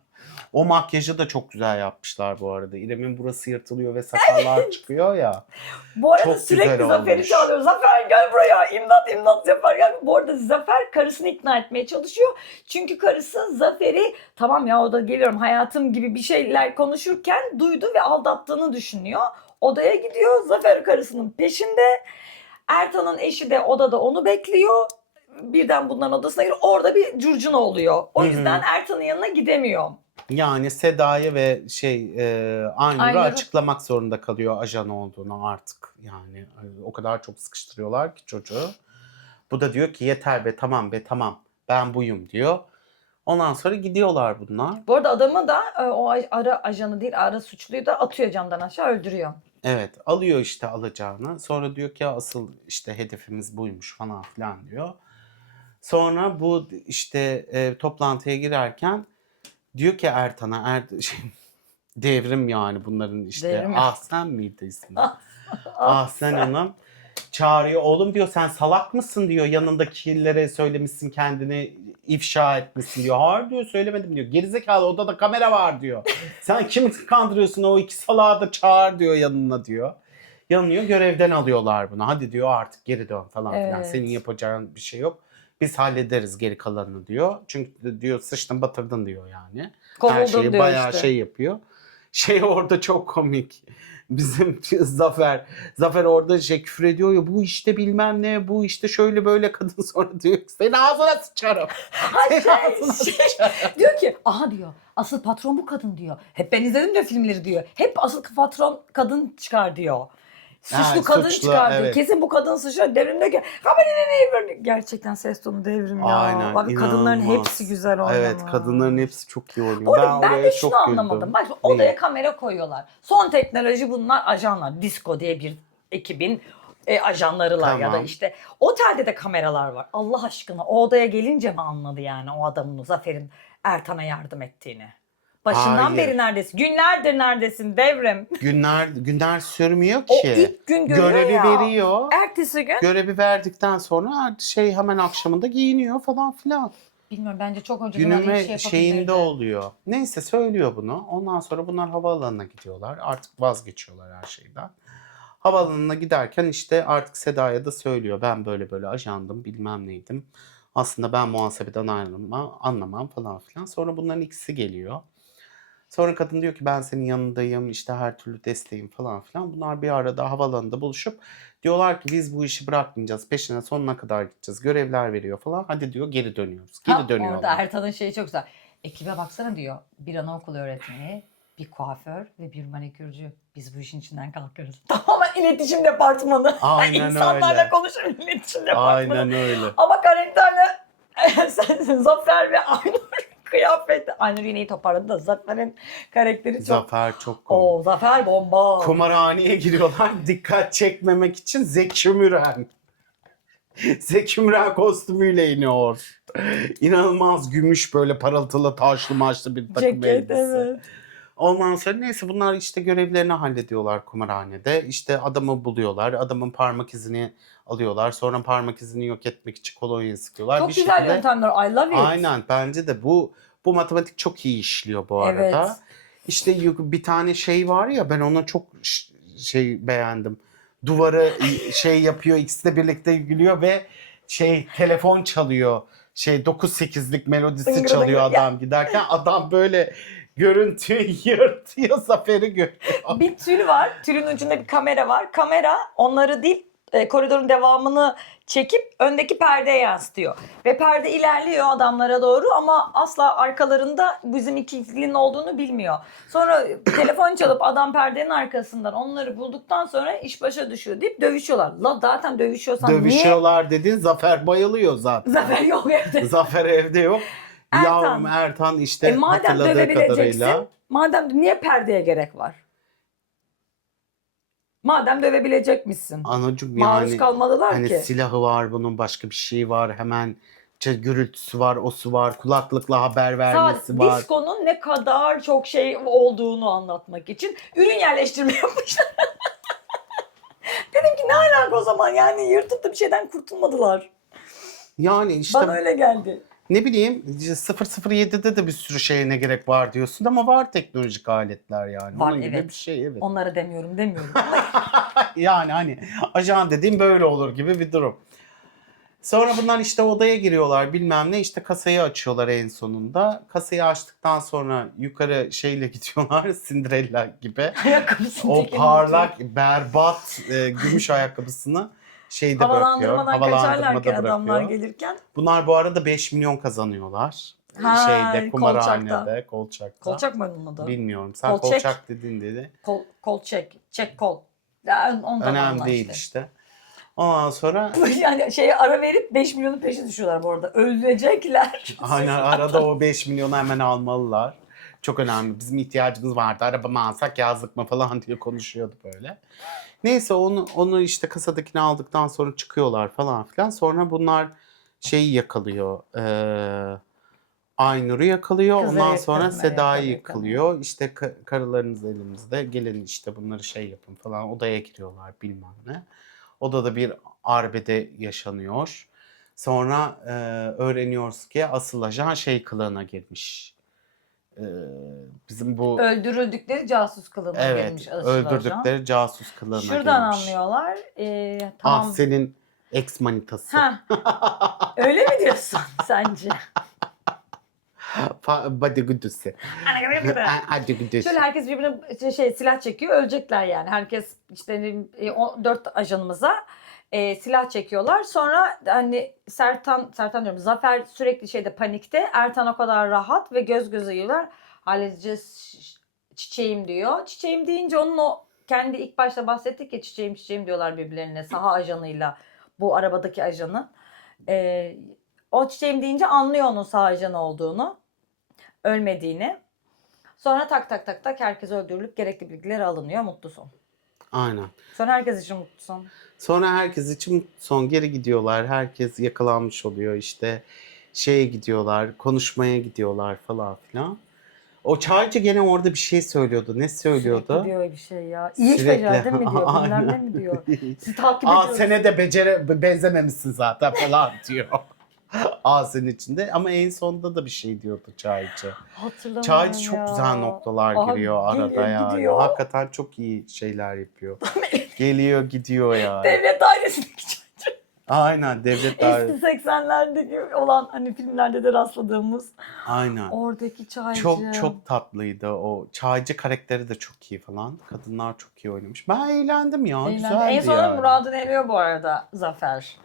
O makyajı da çok güzel yapmışlar bu arada. İrem'in burası yırtılıyor ve sakallar çıkıyor ya. Bu arada Çok sürekli güzel Zafer'i olmuş. çağırıyor. Zafer gel buraya, imdat imdat yaparken. Bu arada Zafer karısını ikna etmeye çalışıyor. Çünkü karısı Zafer'i tamam ya o da geliyorum hayatım gibi bir şeyler konuşurken duydu ve aldattığını düşünüyor. Odaya gidiyor. Zafer karısının peşinde. Ertan'ın eşi de odada onu bekliyor. Birden bunların odasına giriyor. Orada bir curcuna oluyor. O yüzden Ertan'ın yanına gidemiyor. Yani Seda'yı ve Aynur'u Aynur'u. açıklamak zorunda kalıyor ajan olduğunu artık. Yani o kadar çok sıkıştırıyorlar ki çocuğu. Bu da diyor ki yeter be tamam ben buyum diyor. Ondan sonra gidiyorlar bunlar. Bu arada adamı da o ara ajanı değil, ara suçluyu da atıyor camdan aşağı, öldürüyor. Evet alıyor işte alacağını. Sonra diyor ki asıl işte hedefimiz buymuş falan filan diyor. Sonra bu işte toplantıya girerken Diyor ki Ertan'a Devrim yani bunların işte. Devrim. Ahsen miydi ismi? Ahsen Hanım çağırıyor. Oğlum diyor sen salak mısın diyor. Yanındakilere söylemişsin kendini ifşa etmişsin diyor. Hayır diyor söylemedim diyor. Gerizekalı odada kamera var diyor. Sen kimi kandırıyorsun o iki salağı da çağır diyor yanına diyor. Yanıyor görevden alıyorlar bunu. Hadi diyor artık geri dön falan filan. Evet. Senin yapacağın bir şey yok. Biz hallederiz geri kalanını diyor. Çünkü diyor sıçtın batırdın diyor yani. Her Kovuldun şeyi diyor bayağı işte. şey yapıyor. Orada çok komik. Bizim Zafer orada küfür ediyor ya bu işte bilmem ne bu işte şöyle böyle kadın sonra diyor ki senin ağzına sıçarım. Senin ağzına sıçarım. Diyor ki aha diyor asıl patron bu kadın diyor. Hep ben izledim de filmleri diyor. Hep asıl patron kadın çıkar diyor. Suçlu Ha, kadın suçlu, çıkar diyor. evet. Kesin bu kadın suçlu. Devrimde ki gerçekten ses tonu Devrim ya. Aynen, Abi kadınların inanılmaz. hepsi güzel oynamış. Evet kadınların hepsi çok iyi oynuyor. Bu arada ben oraya de çok şunu güldüm. anlamadım. Bak odaya kamera koyuyorlar. Son teknoloji bunlar ajanlar. Disco diye bir ekibin ajanlarılar ya da Tamam. işte otelde de kameralar var. Allah aşkına o odaya gelince mi anladı yani o adamın Zafer'in Ertan'a yardım ettiğini? Başından Hayır. beri neredesin? Günlerdir neredesin Devrim? Günler sürmüyor O ki. ilk gün görüyor Görevi ya. veriyor. Ertesi gün Görevi verdikten sonra hemen akşamında giyiniyor falan filan. bilmiyorum bence çok önceden Günüme arayıp şey şeyinde yapabilirdi. oluyor. Neyse söylüyor bunu. Ondan sonra bunlar havaalanına gidiyorlar. Artık vazgeçiyorlar her şeyden. Havaalanına giderken işte artık Seda'ya da söylüyor. Ben böyle böyle ajandım bilmem neydim. Aslında ben muhasebeden anlamam falan filan. Sonra bunların ikisi geliyor. Sonra kadın diyor ki ben senin yanındayım işte her türlü desteğim falan filan. Bunlar bir arada havaalanında buluşup diyorlar ki biz bu işi bırakmayacağız. Peşine sonuna kadar gideceğiz. Görevler veriyor falan. Hadi diyor geri dönüyoruz. Geri Orada dönüyorlar. Ertan'ın şeyi çok güzel. Ekibe baksana diyor. Bir anaokulu öğretmeni, bir kuaför ve bir manikürcü. Biz bu işin içinden kalkarız. Tamamen iletişim departmanı. Aynen İnsanlarla öyle. konuşan iletişim departmanı. Aynen öyle. Ama karakterle Zafer ve Aynur kıyafeti. Aynur yine iyi toparladı da Zafer'in karakteri çok... Zafer çok komik. Oo, Zafer bomba. Kumarhaneye giriyorlar dikkat çekmemek için Zeki Müren. Zeki Müren kostümüyle iniyor. İnanılmaz gümüş böyle parıltılı taşlı maçlı bir takım Ceket elbise. evet. Ondan sonra neyse bunlar işte görevlerini hallediyorlar kumarhanede. İşte adamı buluyorlar. Adamın parmak izini alıyorlar. Sonra parmak izini yok etmek için kolonya sıkıyorlar. Çok bir güzel şekilde... yöntemler. I love it. Aynen bence de bu matematik çok iyi işliyor bu arada. Evet. İşte bir tane şey var ya ben ona çok beğendim. Duvarı yapıyor ikisi de birlikte gülüyor ve telefon çalıyor. 9-8'lik melodisi Dıngır çalıyor dıngır. adam giderken adam böyle görüntüyü yırtıyor Zafer'i görüyor. Bir tül var. Tülün ucunda bir kamera var. Kamera onları değil koridorun devamını çekip öndeki perdeye yansıtıyor. Ve perde ilerliyor adamlara doğru ama asla arkalarında bizim ikilinin olduğunu bilmiyor. Sonra telefon çalıp adam perdenin arkasından onları bulduktan sonra iş başa düşüyor deyip dövüşüyorlar. La zaten dövüşüyorsan niye? Dövüşüyorlar dedin Zafer bayılıyor zaten. Zafer yok evde. Zafer evde yok. Ertan. Yavrum Ertan işte Madem hatırladığı dövebileceksin, kadarıyla. madem niye perdeye gerek var? Madem dövebilecekmişsin. Anacığım Maruz yani kalmadılar hani ki. silahı var bunun başka bir şey var hemen gürültüsü var osu var kulaklıkla haber vermesi var. Disco'nun ne kadar çok şey olduğunu anlatmak için ürün yerleştirme yapmışlar. Dedim ki ne alaka o zaman yani yırtıp da bir şeyden kurtulmadılar. Yani işte Bana öyle geldi. ne bileyim 007'de de bir sürü şeye ne gerek var diyorsun ama var teknolojik aletler yani. Var, Onun gibi evet. bir şey evet. Onları demiyorum. Yani hani ajan dediğim böyle olur gibi bir durum. Sonra bunlar işte odaya giriyorlar bilmem ne işte kasayı açıyorlar en sonunda. Kasayı açtıktan sonra yukarı gidiyorlar Cinderella gibi. Ayakkabısını O tekini parlak berbat gümüş ayakkabısını bırakıyor. havalandırmadan kaçarlarken Havalandırmada adamlar bırakıyor. gelirken. Bunlar bu arada 5 milyon kazanıyorlar. Ha, Kumarhanede, kolçakta. Kolçak mı onun adı? Bilmiyorum. Sen Kolçek. kolçak dedin dedi. Kol çek. Çek kol. Ya, ondan Önemli anla değil işte. Ondan sonra Yani ara verip 5 milyonun peşi düşüyorlar bu arada. Ölecekler. aynen arada o 5 milyonu hemen almalılar. Çok önemli. Bizim ihtiyacımız vardı. Arabamı alsak yazlık mı falan diye konuşuyordu böyle. Neyse onu işte kasadakini aldıktan sonra çıkıyorlar falan filan. Sonra bunlar yakalıyor. Aynur'u yakalıyor. Kızları Ondan sonra kızları Seda'yı yakalıyor. yıkılıyor. İşte karılarınız elimizde. Gelin işte bunları şey yapın falan. Odaya giriyorlar bilmem ne. Odada bir arbede yaşanıyor. Sonra öğreniyoruz ki asıl ajan şey kılığına girmiş. E, bizim bu Öldürüldükleri casus kılığına evet girmiş asıl ajan. öldürdükleri casus kılığına Şuradan girmiş. anlıyorlar. Ah Tamam. senin ex manitası. Ha, öyle mi diyorsun sence? Hadi güdüsü. Hadi güdüsü. Şöyle herkes birbirine silah çekiyor, ölecekler yani. Herkes işte 4 ajanımıza silah çekiyorlar. Sonra hani Sertan diyorum, Zafer sürekli panikte. Ertan o kadar rahat ve göz göze yiyorlar. Halledeceğiz çiçeğim diyor. Çiçeğim deyince onun o kendi ilk başta bahsettik ya, çiçeğim diyorlar birbirlerine, saha ajanıyla bu arabadaki ajanı. O çiçeğim deyince anlıyor onun saha ajanı olduğunu, ölmediğini. Sonra tak tak tak tak herkes öldürülüp gerekli bilgiler alınıyor. Mutlu son. Aynen. Sonra herkes için mutlu son. Sonra herkes için son geri gidiyorlar. Herkes yakalanmış oluyor işte. Şeye gidiyorlar, konuşmaya gidiyorlar falan filan. O çaycı gene orada bir şey söylüyordu. Ne söylüyordu? Sürekli diyor bir şey ya. İyi iş becerdin mi diyor. Bilmem ne Aynen. mi diyor. Sizi takip Aa ediyoruz. sene de benzememişsin zaten falan diyor. Aa senin içinde ama en sonunda da bir şey diyordu çaycı. Hatırlamıyorum Çaycı çok ya. güzel noktalar Aha, giriyor arada geliyor, yani. gidiyor. Hakikaten çok iyi şeyler yapıyor. Geliyor gidiyor ya. Devlet dairesindeki çocuk. Aynen devlet Eski dairesi. 80'lerdeki olan hani filmlerde de rastladığımız Aynen. oradaki çaycı. Çok çok tatlıydı o. Çaycı karakteri de çok iyi falan. Kadınlar çok iyi oynamış. Ben eğlendim ya. Eğlendi. Güzeldi En sonunda yani. Murad'ın eriyor bu arada Zafer.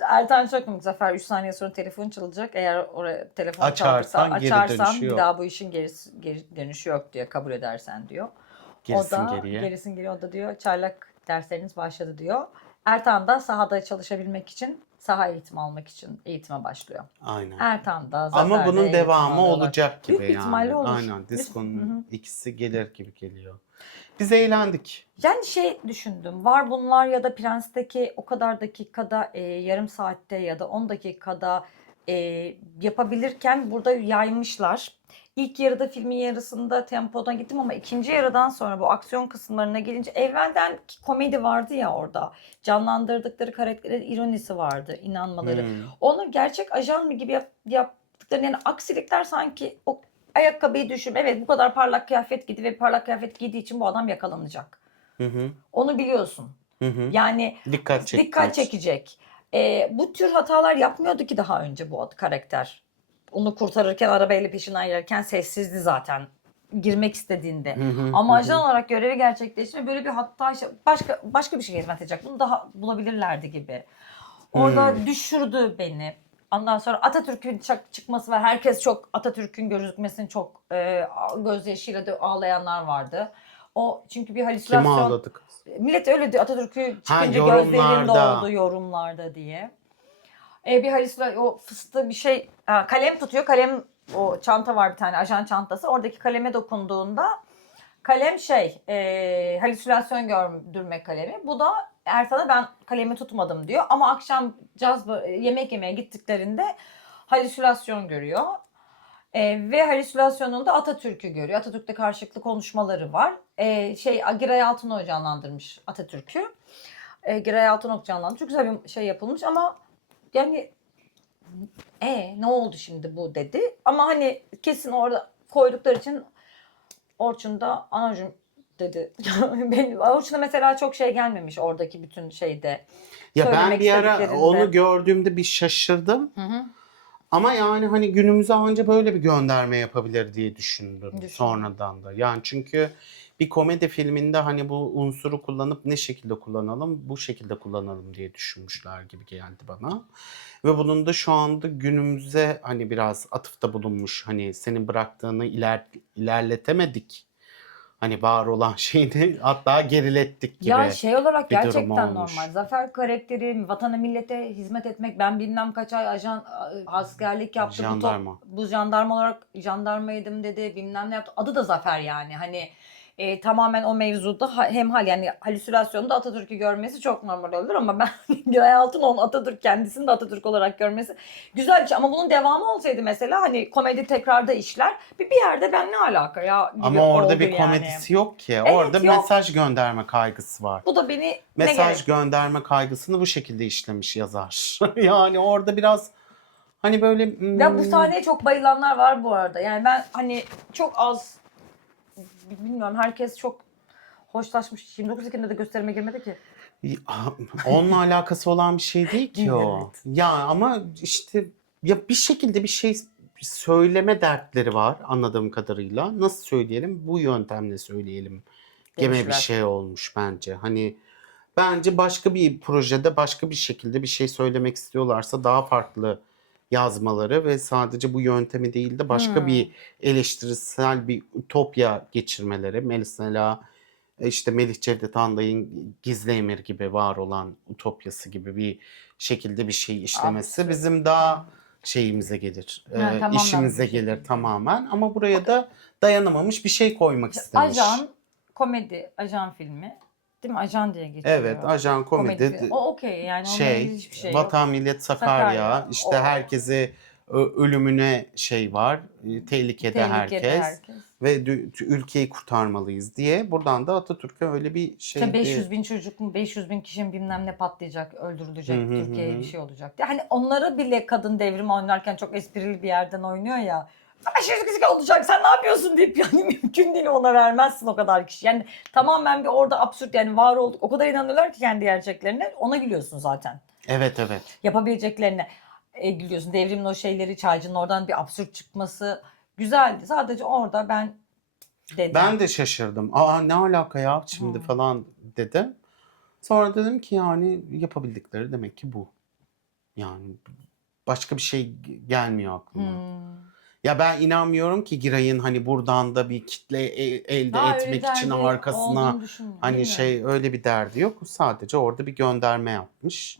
Ertan çok komik. Zafer 3 saniye sonra telefon çalacak. Eğer oraya telefon Açarsan çaldıysa geri açarsan dönüşü bir yok. daha bu işin geri dönüşü yok diyor. Kabul edersen diyor. Gerisin o da geriye. gerisin geriye, o da diyor çaylak dersleriniz başladı diyor. Ertan da sahada çalışabilmek için, saha eğitimi almak için eğitime başlıyor. Aynen. Ertan da Zafer Ama de bunun eğitim devamı alıyorlar. olacak gibi Büyük bir yani. ihtimalle olur. Aynen. Hı hı. Disco'nun ikisi gelir gibi geliyor. Biz eğlendik. Yani düşündüm. Var bunlar ya da Prens'teki o kadar dakikada, yarım saatte ya da 10 dakikada yapabilirken burada yaymışlar. İlk yarıda, filmin yarısında tempodan gittim ama ikinci yarıdan sonra bu aksiyon kısımlarına gelince evvelden komedi vardı ya orada. Canlandırdıkları karakterin ironisi vardı, inanmaları. Onu gerçek ajan mı gibi yaptıkları, yani aksilikler sanki o ayakkabıyı düşün. Evet, bu kadar parlak kıyafet giydi ve parlak kıyafet giydiği için bu adam yakalanacak. Hı. Onu biliyorsun. Yani Dikkat dikkat çekecek. Bu tür hatalar yapmıyordu ki daha önce bu karakter. Onu kurtarırken, arabayla peşinden gelirken sessizdi zaten girmek istediğinde. Ama ajan olarak görevi gerçekleştirme böyle bir hatta başka bir şey hizmet edecek. Bunu daha bulabilirlerdi gibi. Orada düşürdü beni. Ondan sonra Atatürk'ün çıkması var. Herkes çok Atatürk'ün gözükmesini çok gözyaşıyla da ağlayanlar vardı. O çünkü bir Kim halüsinasyon. ağladı kız? Millet öyle diyor, Atatürk'ü çıkınca yorumlarda. gözlerin doldu yorumlarda diye. Bir halüsinasyon, o fıstığı bir şey, kalem tutuyor. Kalem, o çanta var bir tane, ajan çantası. Oradaki kaleme dokunduğunda kalem halüsinasyon gördürme kalemi. Bu da Ertan'a ben kalemi tutmadım diyor. Ama akşam yemek yemeye gittiklerinde halüsinasyon görüyor. Ve halüsinasyonunda Atatürk'ü görüyor. Atatürk'le karşılıklı konuşmaları var. Giray Altınok canlandırmış Atatürk'ü. Giray Altınok canlandırmış. Çok güzel bir şey yapılmış ama yani ne oldu şimdi bu dedi. Ama hani kesin orada koydukları için Orçun da anacığım dedi. Orçun'a mesela çok şey gelmemiş oradaki bütün şeyde. Ya ben bir ara istediklerinde. onu gördüğümde bir şaşırdım. Ama yani hani günümüze anca böyle bir gönderme yapabilir diye düşündüm sonradan da. Yani çünkü bir komedi filminde hani bu unsuru kullanıp ne şekilde kullanalım, bu şekilde kullanalım diye düşünmüşler gibi geldi bana. Ve bunun da şu anda günümüze hani biraz atıfta bulunmuş. Hani senin bıraktığını ilerletemedik. Hani var olan şeyini hatta gerilettik gibi. Ya olarak bir durum gerçekten olmuş. normal. Zafer karakteri vatana millete hizmet etmek. Ben bilmem kaç ay ajan askerlik yaptı. Jandarma. Bu jandarma olarak jandarmaydım dedi. Bilmem ne yaptı. Adı da Zafer yani. Hani tamamen o mevzuda hemhal, yani halüsinasyonda Atatürk'ü görmesi çok normal olur ama ben Giray Altınoğlu'nun Atatürk, kendisini de Atatürk olarak görmesi güzel bir şey. Ama bunun devamı olsaydı mesela, hani komedi tekrarda işler, bir yerde ben ne alaka ya gibi Ama orada oldu bir yani. komedisi yok ki. Evet, Orada yok. mesaj gönderme kaygısı var. Bu da beni ne Mesaj gerek? gönderme kaygısını bu şekilde işlemiş yazar. Yani orada biraz hani böyle Ya bu sahneye çok bayılanlar var bu arada. Yani ben hani çok az, bilmiyorum, herkes çok hoşlaşmış. 29 Ekim'de de gösterime girmedi ki. onunla alakası olan bir şey değil ki Değil, o. evet. Ya ama işte ya bir şekilde bir şey söyleme dertleri var anladığım kadarıyla. Nasıl söyleyelim? Bu yöntemle söyleyelim. Gene bir Demişler. şey olmuş bence. Hani bence başka bir projede başka bir şekilde bir şey söylemek istiyorlarsa daha farklı yazmaları ve sadece bu yöntemi değil de başka bir eleştirisel bir ütopya geçirmeleri. Mesela işte Melih Cevdet Anday'ın Gizli Emir gibi var olan ütopyası gibi bir şekilde bir şey işlemesi Absürt. bizim daha şeyimize gelir, Tamamen işimize bir gelir şekilde. tamamen. Ama buraya da dayanamamış bir şey koymak İşte istemiş. ajan, komedi, ajan filmi. Değil mi? Ajan diye geçiyor. Evet, ajan komedi, Komedi. O okey yani, onunla ilgili hiçbir şey yok. Vatan Millet Sakarya, Sakarya, işte o. herkese ölümüne şey var, tehlikede herkes ve ülkeyi kurtarmalıyız diye. Buradan da Atatürk'e öyle bir şey. İşte 500 bin çocuk mu, 500 bin kişinin bilmem ne patlayacak, öldürülecek, Türkiye'ye bir şey olacak. Yani onları bile kadın devrimi oynarken çok esprili bir yerden oynuyor ya. 500 kişi olacak, sen ne yapıyorsun deyip, yani mümkün değil, ona vermezsin o kadar kişi. Yani tamamen bir orada absürt, yani var olduk. O kadar inanıyorlar ki kendi gerçeklerine, ona gülüyorsun zaten. Evet, evet. Yapabileceklerine gülüyorsun. Devrimin o şeyleri, çaycının oradan bir absürt çıkması güzeldi. Sadece orada ben dedim. Ben de şaşırdım. Aa, ne alaka ya şimdi falan dedim. Sonra dedim ki yani yapabildikleri demek ki bu. Yani başka bir şey gelmiyor aklıma. Ya ben inanmıyorum ki Giray'ın hani buradan da bir kitle elde Ha, öyle etmek için derdi arkasına olduğunu düşünmüyorum. hani Bilmiyorum. şey öyle bir derdi yok. Sadece orada bir gönderme yapmış.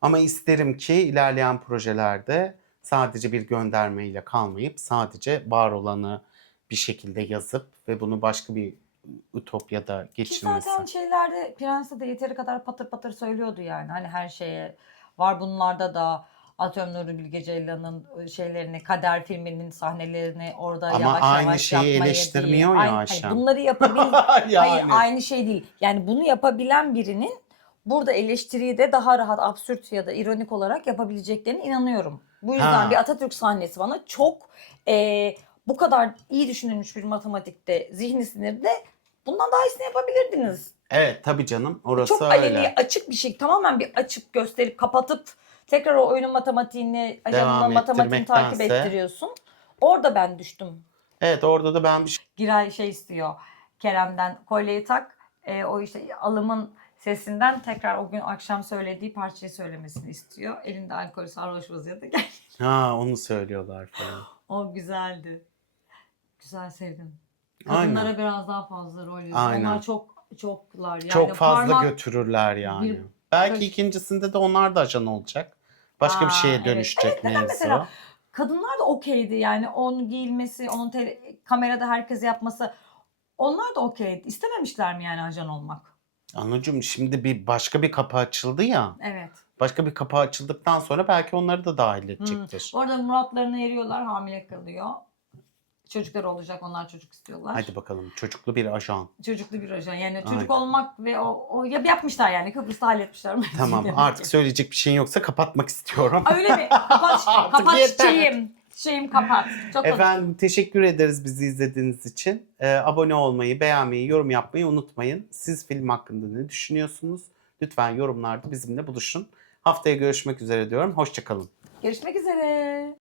Ama isterim ki ilerleyen projelerde sadece bir göndermeyle kalmayıp sadece var olanı bir şekilde yazıp ve bunu başka bir ütopyada Ki geçirmesi. zaten şeylerde, Prens'te de yeteri kadar patır patır söylüyordu yani. Hani her şeye var, bunlarda da atıyorum Nuri Bilge Ceylan'ın şeylerini, Kader filminin sahnelerini orada Ama yavaş aynı yavaş şeyi yapmaya eleştirmiyor diye. ya Hayır, Ayşem. bunları yapabil Yani. Hayır, aynı şey değil. Yani bunu yapabilen birinin burada eleştiriyi de daha rahat, absürt ya da ironik olarak yapabileceklerine inanıyorum. Bu yüzden Ha. bir Atatürk sahnesi bana çok bu kadar iyi düşünülmüş bir matematikte, zihni sinirde bundan daha iyisini yapabilirdiniz. Evet tabii canım orası Çok öyle. aleni, açık bir şey. Tamamen bir açıp gösterip kapatıp tekrar o oyunun matematiğini, ajanın matematiğini takip ettirmektense. ettiriyorsun. Orada ben düştüm. Evet orada da ben bir şey Giray şey istiyor Kerem'den, kolyeyi tak. O işte alımın sesinden tekrar o gün akşam söylediği parçayı söylemesini istiyor. Elinde alkol sarhoş vaziyette gel. onu söylüyorlar falan. O güzeldi. Güzel, sevdim. Aynen. Kadınlara biraz daha fazla rol yazıyor. Aynen. Onlar çoklar. Yani Çok fazla parmak- götürürler yani. bir- Belki kaş- ikincisinde de onlar da ajan olacak. Başka bir şeye evet. dönüşecek Evet, neden mevzu. mesela kadınlar da okeydi, yani onun giyilmesi, onun kamerada herkese yapması, onlar da okeydi. İstememişler mi yani ajan olmak? Anacığım şimdi bir başka bir kapı açıldı ya. Evet. Başka bir kapı açıldıktan sonra belki onları da dahil edecektir. Orada muratlarını eriyorlar, hamile kalıyor. Çocukları olacak, onlar çocuk istiyorlar. Hadi bakalım çocuklu bir ajan. Çocuklu bir ajan, yani çocuk Aynen. olmak ve o yapmışlar yani, Kıbrıs'ta halletmişler. Tamam artık söyleyecek bir şeyin yoksa kapatmak istiyorum. Öyle mi? Kapat, Artık kapat yeter. çiçeğim kapat. Çok Efendim teşekkür ederiz bizi izlediğiniz için. Abone olmayı, beğenmeyi, yorum yapmayı unutmayın. Siz film hakkında ne düşünüyorsunuz? Lütfen yorumlarda bizimle buluşun. Haftaya görüşmek üzere diyorum. Hoşça kalın. Görüşmek üzere.